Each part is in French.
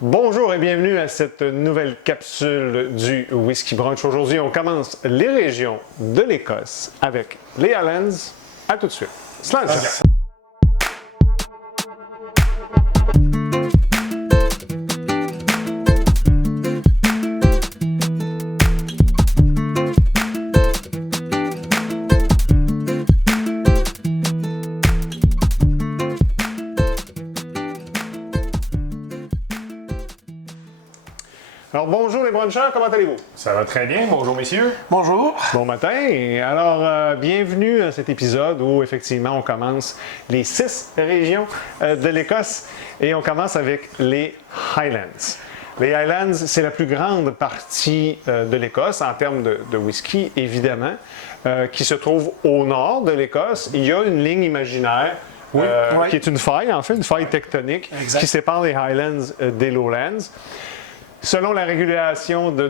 Bonjour et bienvenue à cette nouvelle capsule du Whisky Brunch. Aujourd'hui, on commence les régions de l'Écosse avec les Highlands. À tout de suite. Sláinte! Alors, bonjour les brunchers, comment allez-vous? Ça va très bien, bonjour messieurs. Bonjour. Bon matin. Et alors, bienvenue à cet épisode où, effectivement, on commence les 6 régions de l'Écosse et on commence avec les Highlands. Les Highlands, c'est la plus grande partie de l'Écosse en termes de whisky, évidemment, qui se trouve au nord de l'Écosse. Il y a une ligne imaginaire qui est une faille, en fait, une faille tectonique qui sépare les Highlands des Lowlands. Selon la régulation de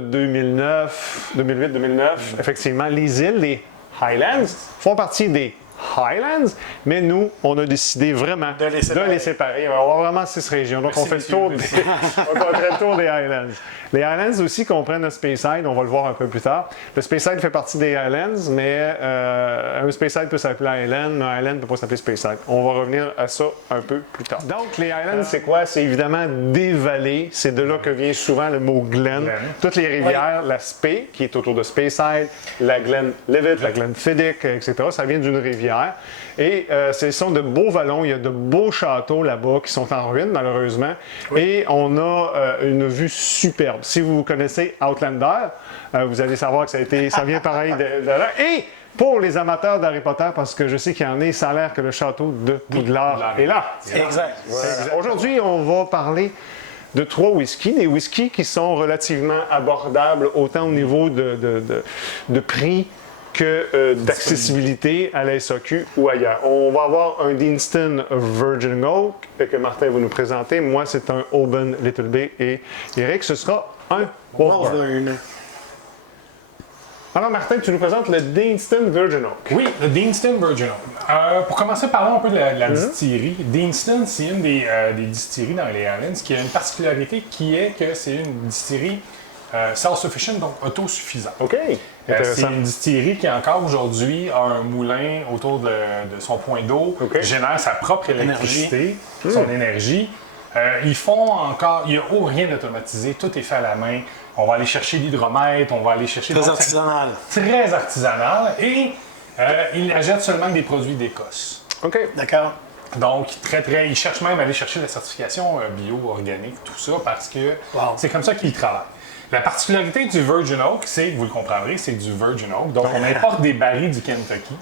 2008-2009, effectivement, les îles, les Highlands, font partie des Highlands, mais nous, on a décidé vraiment de les séparer. On va avoir vraiment 6 régions. Donc, on fait le tour des Highlands. Les Highlands aussi comprennent le Speyside, on va le voir un peu plus tard. Le Speyside fait partie des Highlands, mais un Speyside peut s'appeler Highland, mais un Highland ne peut pas s'appeler Speyside. On va revenir à ça un peu plus tard. Donc, les Highlands, c'est quoi? C'est évidemment des vallées. C'est de là que vient souvent le mot Glen. Toutes les rivières, la Spey, qui est autour de Speyside, la Glenlivet, la Glenfiddich, etc., ça vient d'une rivière. Et ce sont de beaux vallons, il y a de beaux châteaux là-bas qui sont en ruine malheureusement. Et on a une vue superbe. Si vous connaissez Outlander, vous allez savoir que ça vient pareil de là. Et pour les amateurs d'Harry Potter, parce que je sais qu'il y en a, ça a l'air que le château de Poudlard est là. Exact. Aujourd'hui, on va parler de 3 whiskies, des whiskies qui sont relativement abordables autant au niveau de prix que d'accessibilité à la SAQ ou ailleurs. On va avoir un Deanston Virgin Oak que Martin va nous présenter. Moi, c'est un Oban Little Bay et Eric, ce sera un Wolfburn. Alors, Martin, tu nous présentes le Deanston Virgin Oak. Oui, le Deanston Virgin Oak. Pour commencer, parlons un peu de la distillerie. Deanston, c'est une des distilleries dans les Highlands qui a une particularité qui est que c'est une distillerie self-sufficient, donc autosuffisante. OK. C'est une distillerie qui encore aujourd'hui a un moulin autour de son point d'eau, génère sa propre électricité, son énergie. Ils font encore, il n'y a rien d'automatisé, tout est fait à la main. On va aller chercher l'hydromètre, on va aller chercher... Très artisanal. Très artisanal. Et ils achètent seulement des produits d'Écosse. OK. D'accord. Donc, ils cherchent même à aller chercher la certification bio, organique, tout ça, parce que c'est comme ça qu'ils travaillent. La particularité du Virgin Oak, c'est, vous le comprendrez, c'est du Virgin Oak. Donc, on importe des barils du Kentucky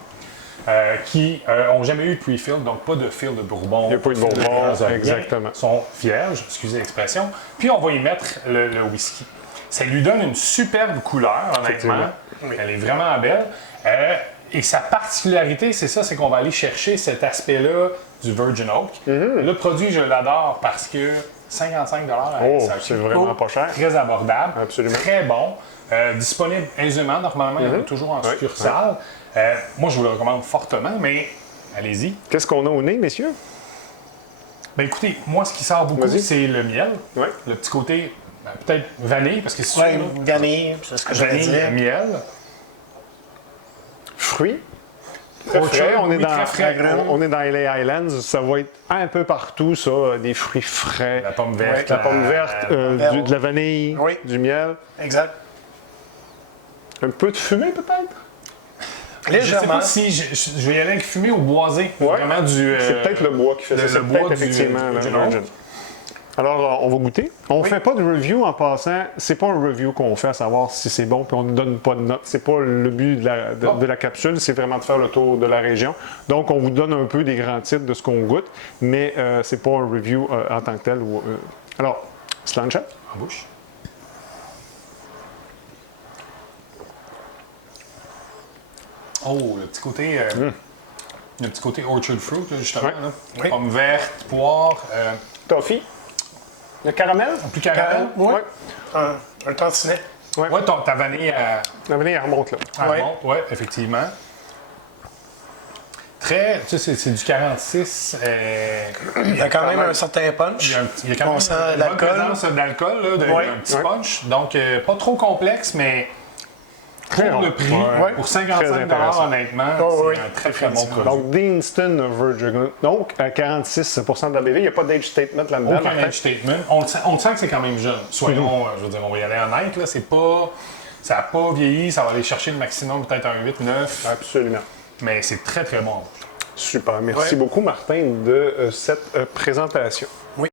qui n'ont jamais eu de pre-fill, donc pas de fill de bourbon. Il n'y a pas eu de bourbon, exactement. Ils sont vierges, excusez l'expression. Puis, on va y mettre le whisky. Ça lui donne une superbe couleur, honnêtement. Elle est vraiment belle. Et sa particularité, c'est ça, c'est qu'on va aller chercher cet aspect-là du Virgin Oak. Le produit, je l'adore parce que 55 $. C'est vraiment pas cher. Très abordable. Absolument. Très bon. Disponible aisément. Normalement, il y en a toujours en succursale. Moi, je vous le recommande fortement, mais allez-y. Qu'est-ce qu'on a au nez, messieurs? Ben, écoutez, moi, ce qui sort beaucoup, c'est le miel. Ouais. Le petit côté, peut-être vanille, parce que c'est Oui, vanille, c'est ce que je voulais vanille, dire. miel. Fruits. Très frais. On est dans les Highlands. Ça va être un peu partout, ça. Des fruits frais. La pomme verte. La pomme verte, de la vanille, du miel. Exact. Un peu de fumée, peut-être? Je ne sais pas si je vais y aller avec fumée ou boisé. Vraiment c'est peut-être le bois qui fait ça. Le bois effectivement, du Virgin. Alors, on va goûter. On ne fait pas de review en passant. C'est pas un review qu'on fait à savoir si c'est bon, puis on ne donne pas de notes. C'est pas le but de la capsule, c'est vraiment de faire le tour de la région. Donc, on vous donne un peu des grands titres de ce qu'on goûte, mais c'est pas un review en tant que tel. Alors, Sláinte. En bouche. Oh, le petit côté... Le petit côté orchard fruit, là, justement. Là. Pomme verte, poire... Toffee. Le caramel? Plus caramel? Oui. Un tantinet. Oui, ta vanille... La vanille, elle remonte là. Oui, effectivement. très. Tu sais, c'est du 46. Il y a quand même un certain punch. Il y a quand On même sent une bonne l'alcool. présence d'alcool, là, un petit punch. Donc, pas trop complexe, mais Très pour bon. le prix, Ouais. pour Très 55 intéressant. honnêtement, Oh, c'est oui. un très très bon produit. Donc, Deanston Virgin. Donc, à 46 de l'ABV, il n'y a pas d'age statement là-dedans. Aucun Martin. age statement. On le sent que c'est quand même jeune. Soyons, je veux dire, on va y aller honnête, là, c'est pas. Ça n'a pas vieilli, ça va aller chercher le maximum, peut-être un 8, 9. Absolument. Mais c'est très très bon. Super. Merci Ouais. beaucoup, Martin, de cette présentation. Oui.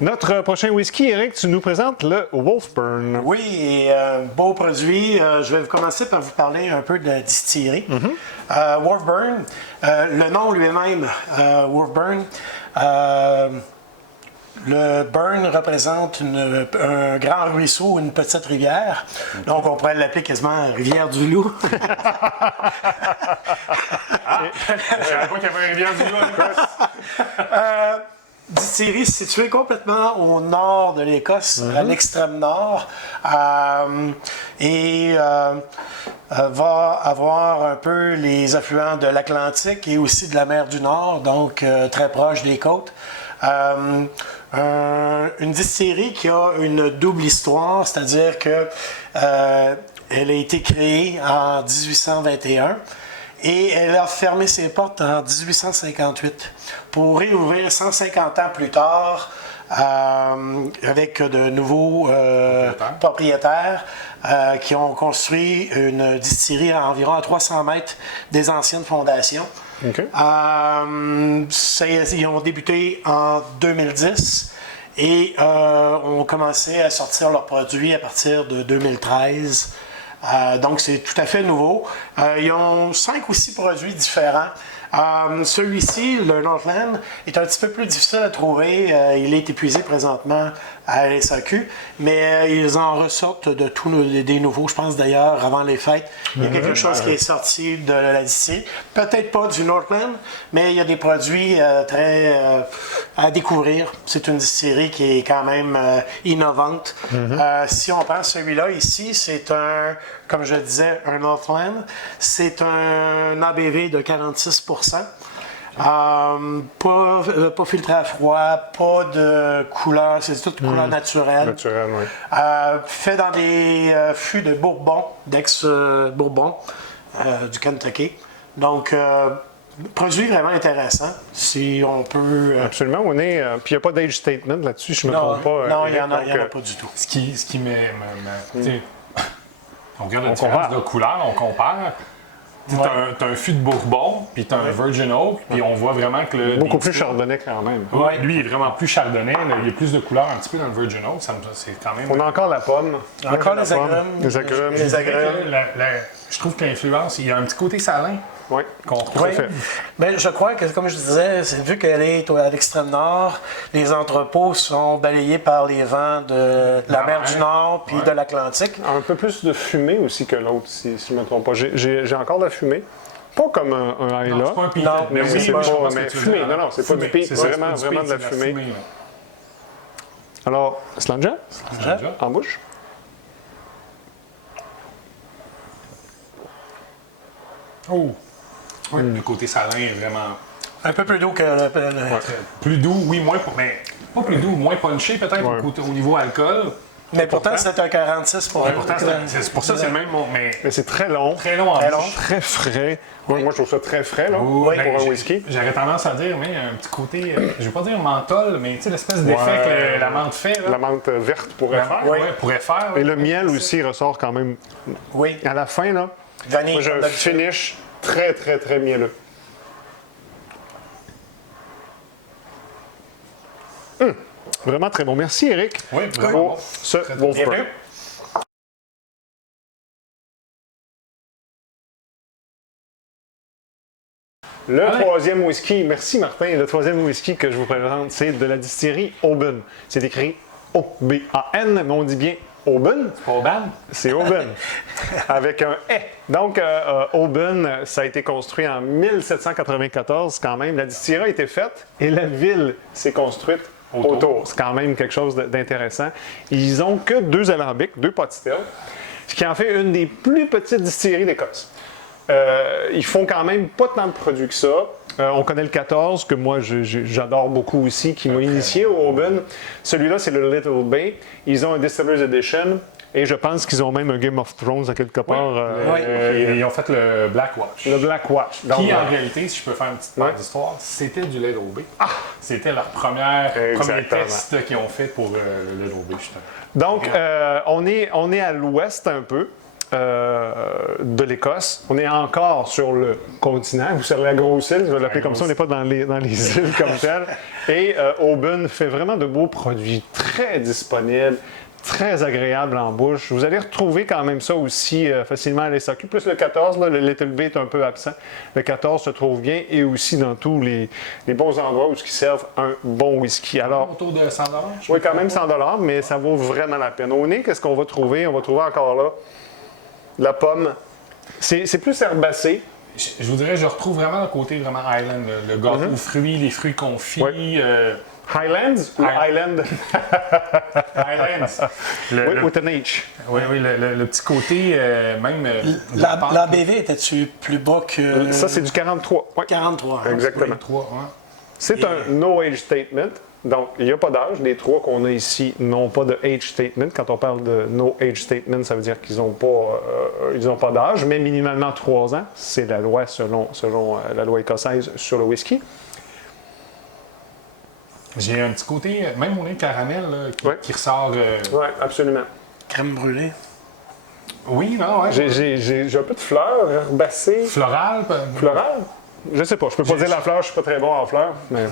Notre prochain whisky, Eric, tu nous présentes le Wolfburn. Oui, et beau produit. Je vais commencer par vous parler un peu de la distillerie. Wolfburn, le nom lui-même, Wolfburn, le burn représente un grand ruisseau ou une petite rivière. Donc, on pourrait l'appeler quasiment Rivière du Loup. Je savais pas qu'il y avait un rivière du Loup. Distillerie située complètement au nord de l'Écosse, à l'extrême nord, et va avoir un peu les affluents de l'Atlantique et aussi de la mer du Nord, donc très proche des côtes. Une distillerie qui a une double histoire, c'est-à-dire que elle a été créée en 1821. Et elle a fermé ses portes en 1858 pour réouvrir 150 ans plus tard avec de nouveaux propriétaires qui ont construit une distillerie à environ 300 mètres des anciennes fondations. OK. Ils ont débuté en 2010 et ont commencé à sortir leurs produits à partir de 2013. Donc, c'est tout à fait nouveau. Ils ont 5 ou 6 produits différents. Celui-ci, le Northland, est un petit peu plus difficile à trouver. Il est épuisé présentement à la SAQ, mais ils en ressortent de tous des nouveaux. Je pense d'ailleurs, avant les fêtes, il y a quelque chose qui est sorti de la distillerie. Peut-être pas du Northland, mais il y a des produits très à découvrir. C'est une distillerie qui est quand même innovante. Si on prend celui-là ici, c'est un, comme je disais, un Northland. C'est un ABV de 46%. Pas filtré à froid, pas de couleur, c'est toute couleur naturelle. Naturel, oui. Fait dans des fûts de Bourbon, d'ex-Bourbon, du Kentucky. Donc, produit vraiment intéressant, si on peut... Absolument. On est. Puis il n'y a pas d'age statement là-dessus, je ne me non, trompe pas. non, Eric. il n'y en a Donc, pas du tout. Ce qui tu sais, on regarde la On différence compare. de couleur, on compare. Ouais. T'as un fût de Bourbon, puis t'as un Virgin Oak, puis on voit vraiment que le. Beaucoup des plus styles- chardonnay quand même. Ouais, lui, il est vraiment plus chardonnay. Là, il y a plus de couleurs un petit peu dans le Virgin Oak. C'est quand même. On a encore la pomme. Encore La les pomme, agrumes. Les agrumes. Les agrumes. Je trouve que l'influence, il y a un petit côté salin Oui. qu'on retrouve. Oui. Ben, je crois que, comme je disais, vu qu'elle est à l'extrême nord, les entrepôts sont balayés par les vents de la mer du Nord puis de l'Atlantique. Un peu plus de fumée aussi que l'autre, si je ne me trompe pas. J'ai encore de la fumée. Pas comme un Non, Ayla. c'est pas un peated. Non, mais oui, c'est je pas- comprends ce que mais tu veux fumée, dire. non, c'est pas du Fumée, peat, c'est c'est ça, vraiment- pas du vraiment peat, de la c'est fumée. là. Alors, Slanja, Déjà. en bouche. Oh! Oui, le côté salin est vraiment Un peu plus doux que plus doux, oui, moins. Mais pas plus doux, moins punché peut-être Ouais. au niveau alcool. Mais pourtant, c'est un 46 pour Pourtant, c'est pour ça que c'est le même. Mais Mais c'est très long, très long en Très bouche. très frais. Moi, je trouve ça très frais là, Oui, pour ben, un whisky. J'aurais tendance à dire, mais un petit côté, je vais pas dire menthol, mais tu sais, l'espèce d'effet que la menthe fait. Là. La menthe verte pourrait faire. Ouais, pourrait faire. Et le miel aussi ressort quand même. Oui, À la fin, là, vanille. moi j'ai comme un d'habitude. finish très, très, très mielleux. Vraiment très bon. Merci, Eric. Oui, vraiment. Pour ce Très Wolfburn. Bienvenue. Le troisième whisky, merci Martin, le troisième whisky que je vous présente, c'est de la distillerie Oban. C'est écrit O-B-A-N, mais on dit bien Oban. Oban. C'est Oban, avec un « et ». Donc, Oban, ça a été construit en 1794 quand même. La distillerie a été faite et la ville s'est construite autour. C'est quand même quelque chose d'intéressant. Ils ont que 2 alambics, 2 pot stills. qui en fait une des plus petites distilleries d'Écosse. Ils font quand même pas tant de produits que ça. On connaît le 14, que moi j'adore beaucoup aussi, qui m'a initié au Oban. Celui-là, c'est le Little Bay. Ils ont un Distiller's Edition. Et je pense qu'ils ont même un Game of Thrones à quelque part. Ils ont fait le Black Watch. Le Black Watch. Qui, en réalité, si je peux faire une petite part d'histoire, c'était du Little Bay. C'était leur premier test qu'ils ont fait pour le Little Bay, justement. Donc, on est à l'ouest un peu de l'Écosse. On est encore sur le continent, ou sur la grosse île, je vais l'appeler comme ça, on n'est pas dans les îles comme telles. Et Oban fait vraiment de beaux produits très disponibles, très agréables en bouche. Vous allez retrouver quand même ça aussi facilement à l'SAQ. Plus le 14, là, le Little Bay est un peu absent. Le 14 se trouve bien et aussi dans tous les bons endroits où ils servent un bon whisky. Alors, Autour de 100 $. oui, quand même 100 $, mais ça vaut vraiment la peine. Au nez, qu'est-ce qu'on va trouver? On va trouver encore là la pomme. C'est plus herbacé. Je vous dirais, je retrouve vraiment le côté vraiment Highland, le gâteau aux fruits, les fruits confits. Oui. Highlands ou Highland? Highlands. Oui, with an H. Oui, le petit côté, même. L'ABV était-tu plus bas que. Ça, c'est du 43. Oui. 43. Hein? Exactement. 3, ouais. C'est un no age statement. Donc, il n'y a pas d'âge. Les trois qu'on a ici n'ont pas de age statement. Quand on parle de no age statement, ça veut dire qu'ils n'ont pas d'âge, mais minimalement 3 ans. C'est la loi selon la loi écossaise sur le whisky. J'ai un petit côté, même au nez caramel, là, qui ressort. Oui, absolument. Crème brûlée. Oui, non, ouais. J'ai un peu de fleurs herbacées. Floral. Floral? Je sais pas. Je peux pas dire la fleur, je suis pas très bon en fleurs. Mais...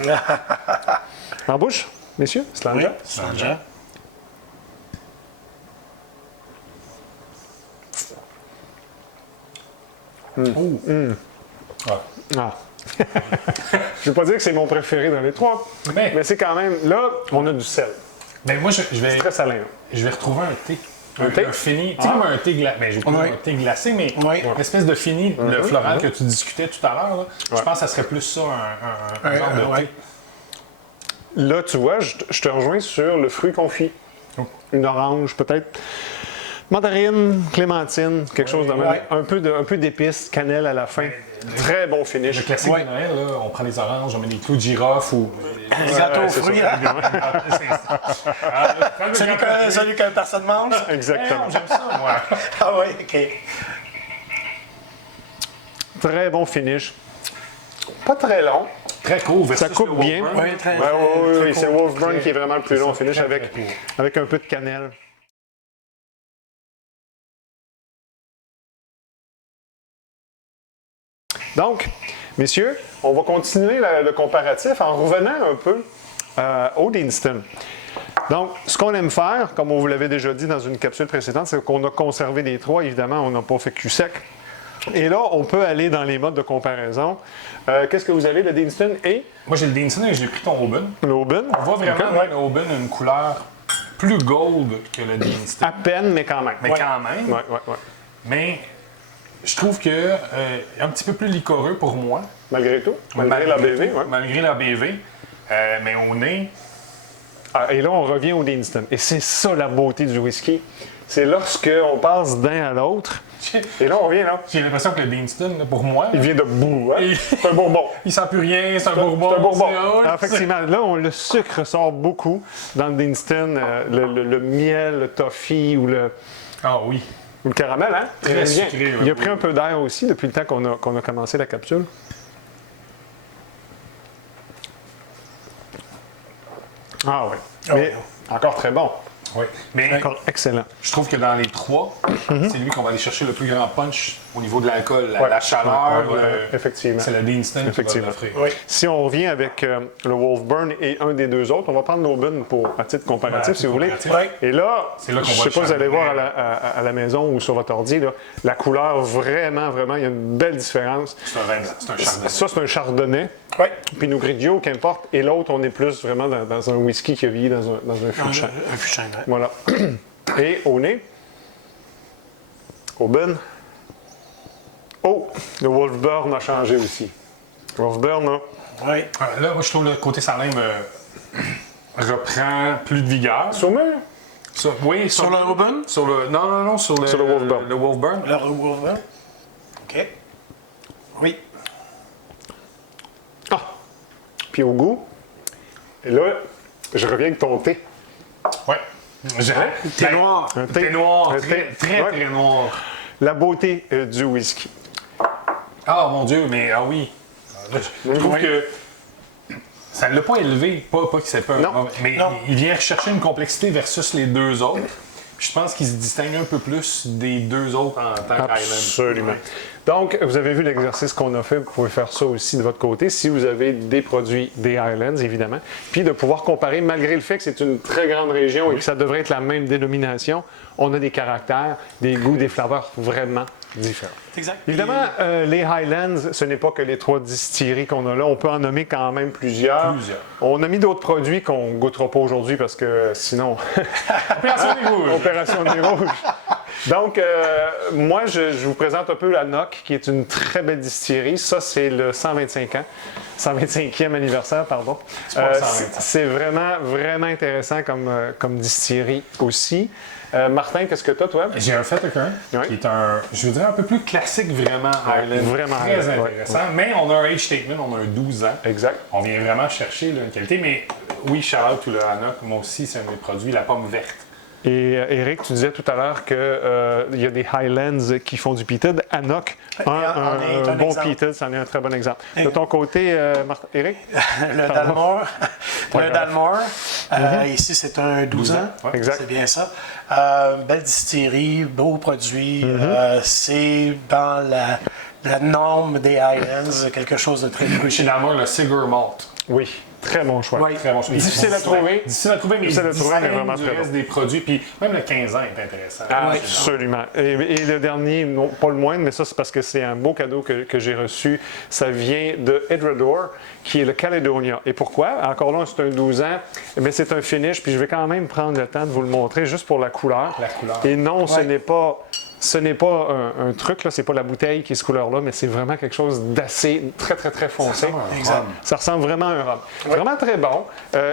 en bouche, messieurs? Slanger? Slanger. Ah. Je ne vais pas dire que c'est mon préféré dans les trois, mais c'est quand même... Là, on a du sel. Ben moi, je vais Très salin. Je vais retrouver un thé. Un thé? Un fini. Tu sais, comme un thé glacé. Ben, j'ai pas un thé glacé, mais une espèce de fini, le floral que tu discutais tout à l'heure. Je pense que ça serait plus ça, un genre de thé. Là, tu vois, je te rejoins sur le fruit confit. Une orange, peut-être. Mandarine, clémentine, quelque chose de même. Un peu d'épices, cannelle à la fin. Très bon finish. Le classique de Noël, là, on prend les oranges, on met des clous de girofle ou... Les gâteaux aux fruits, là. Celui que personne mange. Exactement. J'aime ça, moi. Ah oui, OK. Très bon finish. Pas très long. Très court. Ça coupe bien. Oui, très Oui, c'est Wolfburn qui est vraiment le plus long finish très avec un peu de cannelle. Donc, messieurs, on va continuer le comparatif en revenant un peu au Deanston. Donc, ce qu'on aime faire, comme on vous l'avait déjà dit dans une capsule précédente, c'est qu'on a conservé les trois. Évidemment, on n'a pas fait cul sec. Et là, on peut aller dans les modes de comparaison. Qu'est-ce que vous avez, le Deanston et... Moi, j'ai le Deanston et j'ai pris ton Oban. L'Oban. On voit vraiment dans le Oban une couleur plus gold que le Deanston. À peine, mais quand même. Mais quand même. Oui. Mais je trouve que un petit peu plus liquoreux pour moi. Malgré tout. Malgré la BV, oui. Malgré la BV. Mais au nez... Ah, et là, on revient au Deanston. Et c'est ça la beauté du whisky. C'est lorsqu'on passe d'un à l'autre. Et là, on revient là. J'ai l'impression que le Deanston, là, pour moi... Il vient de bout, hein? Il- C'est un bourbon. Il sent plus rien, c'est un bourbon. C'est un bourbon. C'est- Alors, effectivement, là, le sucre sort beaucoup dans le Deanston. Le miel, le toffee ou le oui. caramel, hein? Très Il vient. sucré, Il a oui. pris un peu d'air aussi depuis le temps qu'on a commencé la capsule. Ah oui. Mais encore très bon. Oui. Mais Encore excellent. je trouve que dans les trois, c'est lui qu'on va aller chercher le plus grand punch au niveau de l'alcool, Ouais. la chaleur. Ouais, effectivement. C'est le Deanston qui va Effectivement. l'offrir. Oui. Si on revient avec le Wolfburn et un des deux autres, on va prendre l'Oban à titre comparatif, Ouais, si vous voulez. comparatif. Et là, C'est là qu'on je voit ne sais le pas, vous allez chardonnay. voir à la maison ou sur votre ordi, là, la couleur, vraiment, il y a une belle différence. C'est un vin, c'est un chardonnay. Ça, c'est un chardonnay, Oui. Pinot Grigio, qu'importe. Et l'autre, on est plus vraiment dans un whisky qui a vieilli dans un fût de chêne. Un fût de chêne, ouais. Voilà. Et au nez, Oban. Oh, le Wolfburn a changé aussi. Wolfburn, là. Oui. Là, moi, je trouve le côté salin me reprend plus de vigueur. Saumur. Oui, Sur le Auburn? Non, sur le... Sur le Wolfburn. Le Wolfburn. Le Wolfburn. OK. Oui. Ah! Puis au goût, et là, je reviens avec ton thé. Ouais. Thé noir. Un Thé noir, Un très, thé. très, Ouais. très noir. La beauté du whisky. Ah, mon Dieu, mais ah oui. Je trouve Oui. que ça ne l'a pas élevé, pas que c'est pas... Non. Mais Non. il vient rechercher une complexité versus les deux autres. Puis je pense qu'il se distingue un peu plus des deux autres en tant qu'Island. Absolument. Donc, vous avez vu l'exercice qu'on a fait. Vous pouvez faire ça aussi de votre côté si vous avez des produits des Highlands, évidemment. Puis de pouvoir comparer, malgré le fait que c'est une très grande région et que ça devrait être la même dénomination, on a des caractères, des goûts, des saveurs vraiment différents. Exact. Évidemment, les Highlands, ce n'est pas que les 3 distilleries qu'on a là. On peut en nommer quand même plusieurs. On a mis d'autres produits qu'on ne goûtera pas aujourd'hui parce que sinon... Opération des rouges. Opération des rouges. Donc, moi, je vous présente un peu la NOC, qui est une très belle distillerie. Ça, c'est le 125 ans. 125e anniversaire, pardon. C'est pas le 125. C'est vraiment, vraiment intéressant comme distillerie aussi. Martin, qu'est-ce que toi? J'ai un Fetterkern, Ouais. qui est un, je voudrais, un peu plus classique vraiment Highland. vraiment Très Highland, ouais. intéressant. Mais on a un age statement, on a un 12 ans. Exact. On vient vraiment chercher là, une qualité. Mais oui, shout-out to le Hanok, moi aussi, c'est un de mes produits, la pomme verte. Et Eric, tu disais tout à l'heure qu'il y a des Highlands qui font du peated. Anok, on est un bon exemple. peated, c'en est un très bon exemple. De ton côté, Eric? Le Dalmore. Ouais. Le Dalmore. Ici, c'est un 12 ans. Ouais. Exact. C'est bien ça. Belle distillerie, beau produit. C'est dans la norme des Highlands, quelque chose de très Chez riche. Dalmore, le Cigar Malt. Oui, très bon choix. Oui. Très bon choix. Difficile à trouver. Difficile à trouver, mais Difficile à il trouver, mais distingue vraiment du très reste des produits. Puis même le 15 ans est intéressant. Absolument. Et le dernier, non, pas le moindre, mais ça, c'est parce que c'est un beau cadeau que j'ai reçu. Ça vient de Edredor, qui est le Caledonia. Et pourquoi? Encore là, c'est un 12 ans, mais c'est un finish, puis je vais quand même prendre le temps de vous le montrer juste pour la couleur. La couleur. Et non, ce Ouais. n'est pas... Ce n'est pas un truc, là, c'est pas la bouteille qui est ce couleur-là, mais c'est vraiment quelque chose d'assez très, très, très foncé. Exact. Ça ressemble vraiment à un rhum. Vraiment très bon.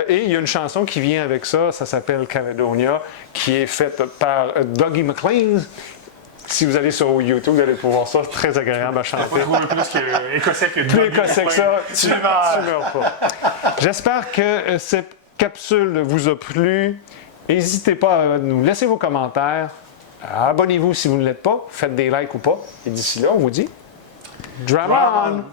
Et il y a une chanson qui vient avec ça, ça s'appelle Caledonia, qui est faite par Dougie MacLean. Si vous allez sur YouTube, vous allez pouvoir ça, c'est très agréable à chanter. Trouver plus écossais que Plus écossais que ça, tu meurs. meurs pas. J'espère que cette capsule vous a plu. N'hésitez pas à nous laisser vos commentaires. Abonnez-vous si vous ne l'êtes pas. Faites des likes ou pas. Et d'ici là, on vous dit Dram on!